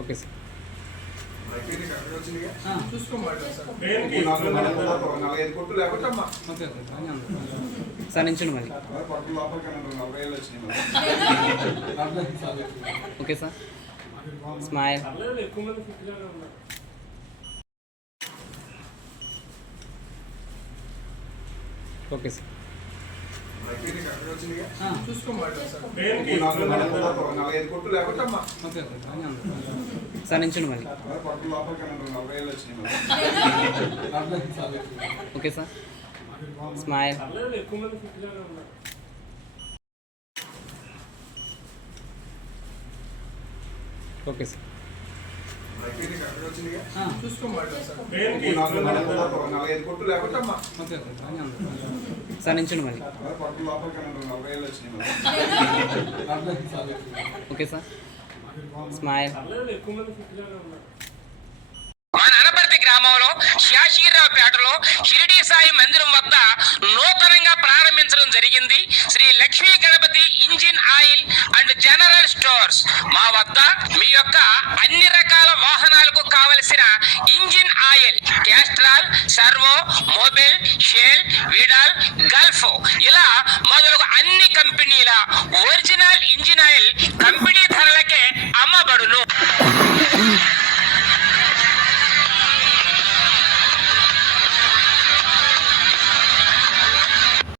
Okay sir. Sir నించుని మళ్ళీ. Okay sir. Smile. Okay sir. Sir దేనికి? వచ్చినాయి మరి. Okay sir smile okay sir sir దేనికి? ఓకే సార్ నించుని మళ్ళీ వచ్చినాయి ఓకే సార్ స్మైల్ పర్లేదు ఎక్కువ చెంది Shri Lakshmi Ganapathi engine oil and general stores. మా వద్ద మీ యొక్క అన్ని రకాల వాహనాలకు కావలసిన engine oil Castrol Servo Mobil Shell Veedol Gulf. ఇలా మొదలగు అన్ని కంపెనీల ఒరిజినల్ ఇంజిన్ ఆయిల్ కంపెనీ